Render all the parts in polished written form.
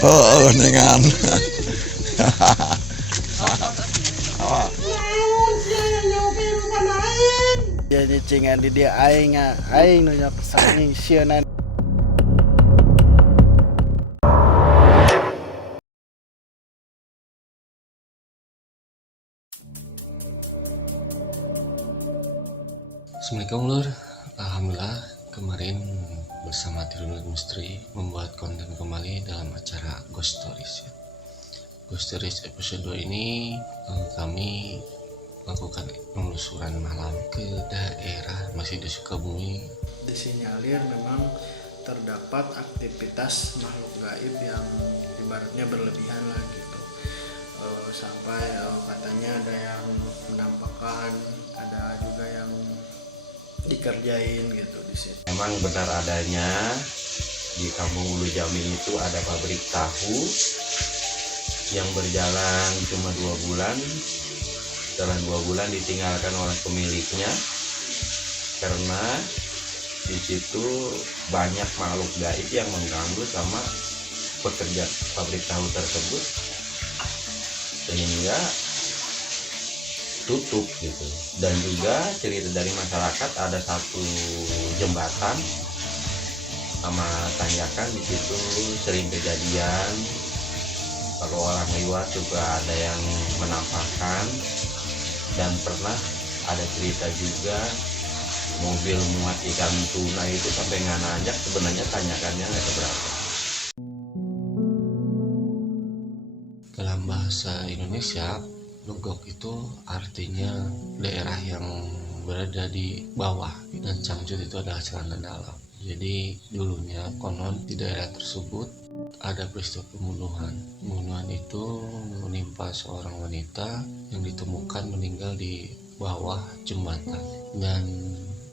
Oh, dengan. Ya nyecingan di dia aing nu nyak saking sieuna. Assalamualaikum lur. Alhamdulillah kemarin bersama Tirunut Misteri membuat konten kembali dalam acara Ghost Stories ya. Ghost Stories episode 2 ini kami melakukan penelusuran malam ke daerah masih di Sukabumi. Disinyalir memang terdapat aktivitas makhluk gaib yang ibaratnya berlebihan lah gitu. Sampai katanya ada yang menampakkan, ada juga yang dikerjain gitu di situ. Memang benar adanya di Kampung Ulu Jamil itu ada pabrik tahu yang berjalan cuma 2 bulan. Setelah 2 bulan ditinggalkan oleh pemiliknya karena di situ banyak makhluk gaib yang mengganggu sama pekerja pabrik tahu tersebut sehingga tutup gitu. Dan juga cerita dari masyarakat ada satu jembatan sama tanjakan di situ sering kejadian kalau orang lewat juga ada yang menampakkan, dan pernah ada cerita juga mobil muat ikan tuna itu sampai nggak nanjak, sebenarnya tanyakannya nggak seberapa. Dalam bahasa Indonesia, Legok itu artinya daerah yang berada di bawah, dan Cangcut itu adalah celana dalam. Jadi dulunya konon di daerah tersebut ada peristiwa pembunuhan. Pembunuhan itu menimpa seorang wanita yang ditemukan meninggal di bawah jembatan, dan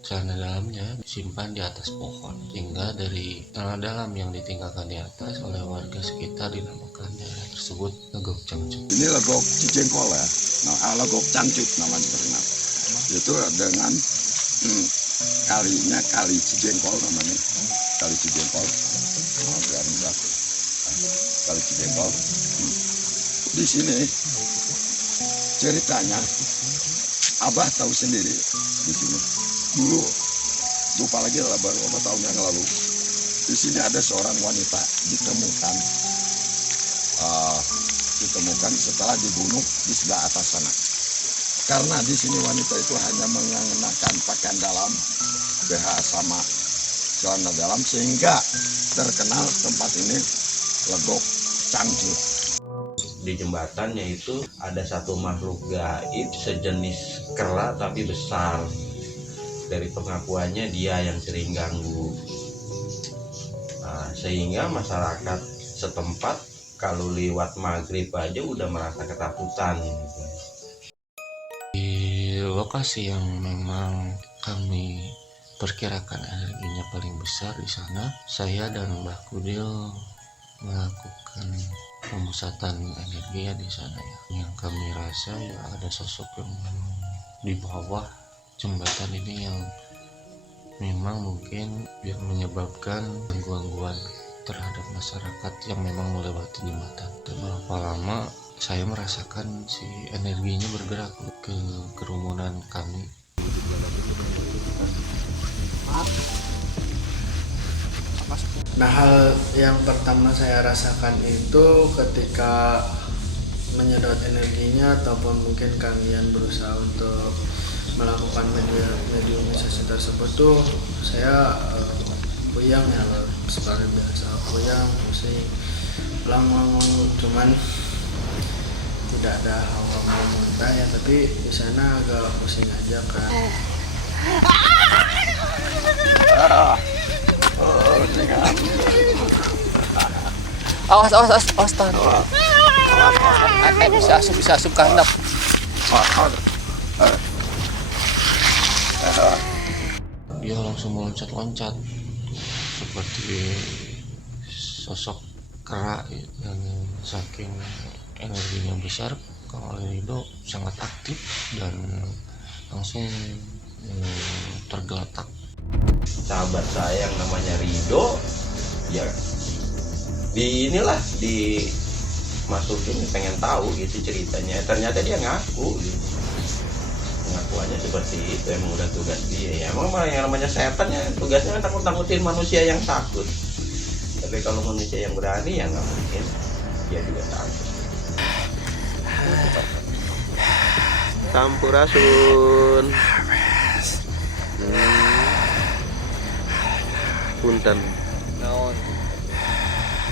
celana dalamnya disimpan di atas pohon, sehingga dari celana dalam yang ditinggalkan di atas oleh warga sekitar dinamakan daerah tersebut Legok Cangcut. Ini Legok Cijengkol ya. Nah, Legok Cangcut namanya terkenal. Itu dengan kalinya Kali Cijengkol namanya. Kali Cijengkol. Oh, biar enggak. Kali Cijengkol. Di sini ceritanya Abah tahu sendiri di sini. Dulu lupa lagi lah, baru beberapa tahun yang lalu di sini ada seorang wanita ditemukan setelah dibunuh di sebelah atas sana. Karena di sini wanita itu hanya mengenakan pakaian dalam, BH sama celana dalam, sehingga terkenal tempat ini Legok Cangcut. Di jembatannya itu ada satu makhluk gaib sejenis kera tapi besar. Dari pengakuannya dia yang sering ganggu. Nah, sehingga masyarakat setempat kalau lewat maghrib aja udah merasa ketakutan gitu. Di lokasi yang memang kami perkirakan energinya paling besar di sana, saya dan Mbah Kudil melakukan pemusatan energi ya di sana ya. Yang kami rasa ya ada sosok yang di bawah jembatan ini yang memang mungkin yang menyebabkan gangguan terhadap masyarakat yang memang melewati jembatan. Dan berapa lama saya merasakan si energinya bergerak ke kerumunan kami. Nah, hal yang pertama saya rasakan itu ketika menyedot energinya, ataupun mungkin kalian berusaha untuk melakukan mediumisasi tersebut tuh, saya puyang ya, seperti biasa puyang, pusing, langung, cuman tidak ada hawa mau muntah ya, tapi di sana agak pusing aja kan. Awas tahan. Bisa asup ke handap. Dia langsung meloncat-loncat seperti sosok kera yang saking energinya besar. Kang Rido sangat aktif dan langsung tergeletak. Sahabat saya yang namanya Rido ya dimasukin, pengen tahu gitu ceritanya. Ternyata dia ngaku gitu. Pengakuannya seperti itu, emang udah tugas dia. Ya emang yang namanya setan ya tugasnya takut-takutin manusia yang takut. Tapi kalau manusia yang berani ya nggak mungkin dia juga takut. Sampurasun. Punten.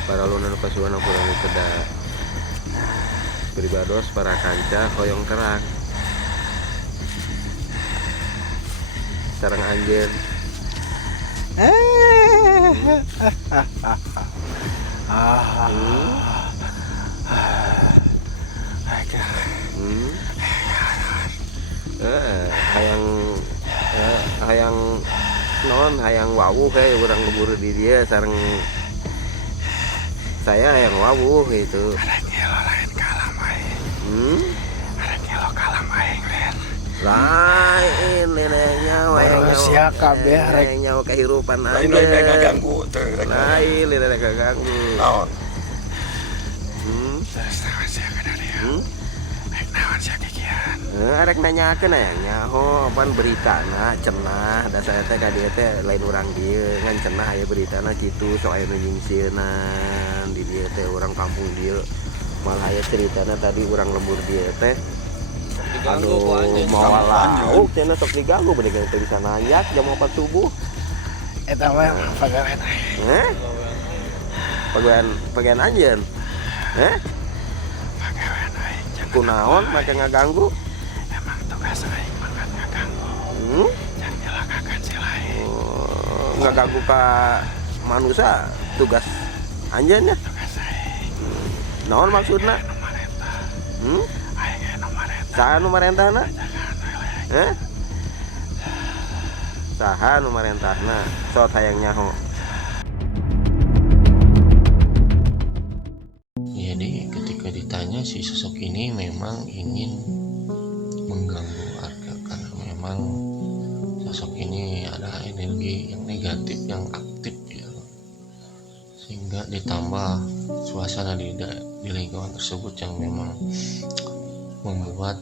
Para lunan pasukan kurang keda beribados para kanca hoyong kerang sarang anjeun. Hayang non hayang wawuh kayak urang ngeburu di dia sareng saya yang wawuh gitu. Ada kilo lain kalam aing. Ada kilo kalam aing len. Lain neneknya Manusia kabeh rek nyawa kehidupan aja. Lain ngaganggu teh. Lain rek ganggu. Naon? terus naon sia kadarieu rek naon sia kikian Arek nanyakeun aya nyaho pan beritana cenah da saya teh ka dieu teh lain urang dieu ngan cenah aya beritana kitu sok aya nu nyingsieunan di dieu teh urang kampung dieu malah aya ceritana tadi urang lembur dieu teh anu moal lauk cenah sok diganggu bener teh bisa nanyak jam 4 subuh eta mah pagawean pagawean anjeun pagawean aing kunaon make ngaganggu emang tugas aing mangkat ngaganggu jangan nyelakakan si lain ngaganggu ka manusia tugas anjeunnya tugas aing naon maksudna nu marentah aing nu marentah saha nu marentahna jagaan saha nu marentahna sok hayang nyaho. Jadi ketika ditanya si sosok ini memang ingin mengganggu warga karena memang sosok ini ada energi yang negatif yang aktif ya, sehingga ditambah suasana di lingkungan tersebut yang memang membuat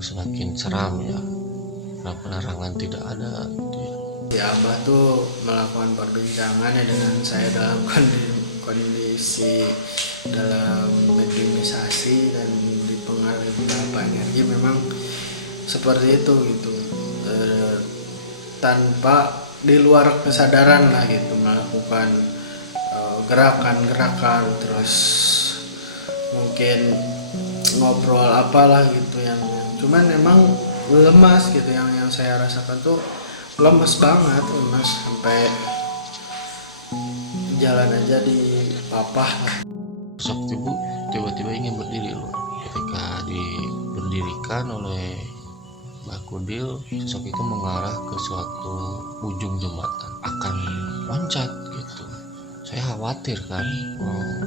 semakin seram ya, karena penerangan tidak ada gitu ya. Si Abah tuh melakukan perbincangan ya dengan saya dalam kondisi dalam mediumisasi dan dipengaruhi beberapa energi memang seperti itu gitu, tanpa di luar kesadaran lah gitu melakukan gerakan-gerakan terus mungkin ngobrol apalah gitu yang cuman memang lemas gitu yang saya rasakan tuh lemes banget sampai jalan aja di papah lah. Sosok ibu tiba-tiba ingin berdiri loh. Ketika diberdirikan oleh Mbak Kudil, sosok itu mengarah ke suatu ujung jembatan akan loncat gitu. Saya khawatir kan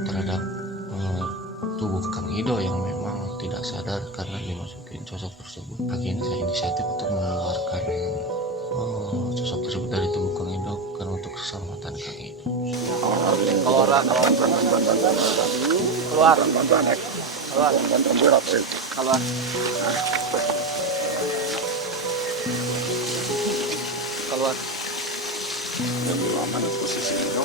terhadap tubuh Kang Ido yang memang tidak sadar karena dimasukin sosok tersebut. Akhirnya saya inisiatif untuk mengeluarkan sosok tersebut dari tubuh Kang Ido karena untuk keselamatan Kang Ido. Keluar. Lebih aman posisi ini.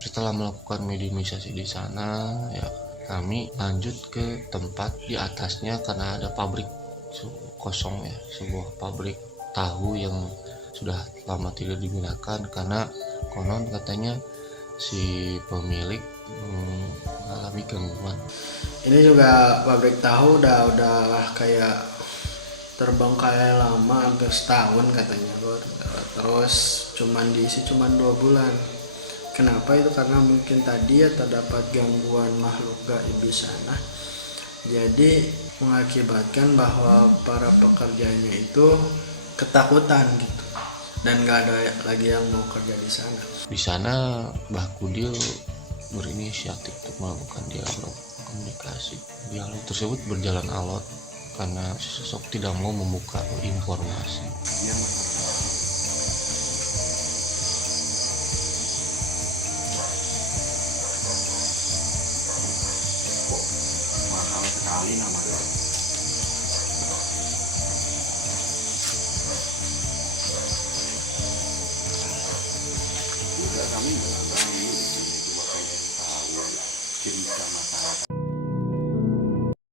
Setelah melakukan mediumisasi di sana, ya kami lanjut ke tempat di atasnya karena ada pabrik kosong ya, sebuah pabrik tahu yang sudah lama tidak digunakan karena konon katanya si pemilik mengalami gangguan. Ini juga pabrik tahu udah kayak terbengkalai lama hampir setahun katanya bro. Terus diisi cuman 2 bulan. Kenapa itu? Karena mungkin tadi ya terdapat gangguan makhluk gaib di sana. Jadi mengakibatkan bahwa para pekerjanya itu ketakutan gitu dan nggak ada lagi yang mau kerja di sana. Di sana Mbah Kudil berinisiatif untuk melakukan dialog komunikasi. Dialog tersebut berjalan alot karena sosok tidak mau membuka informasi. kami nggak tahu, di sini cuma pengen tahu cerita masyarakat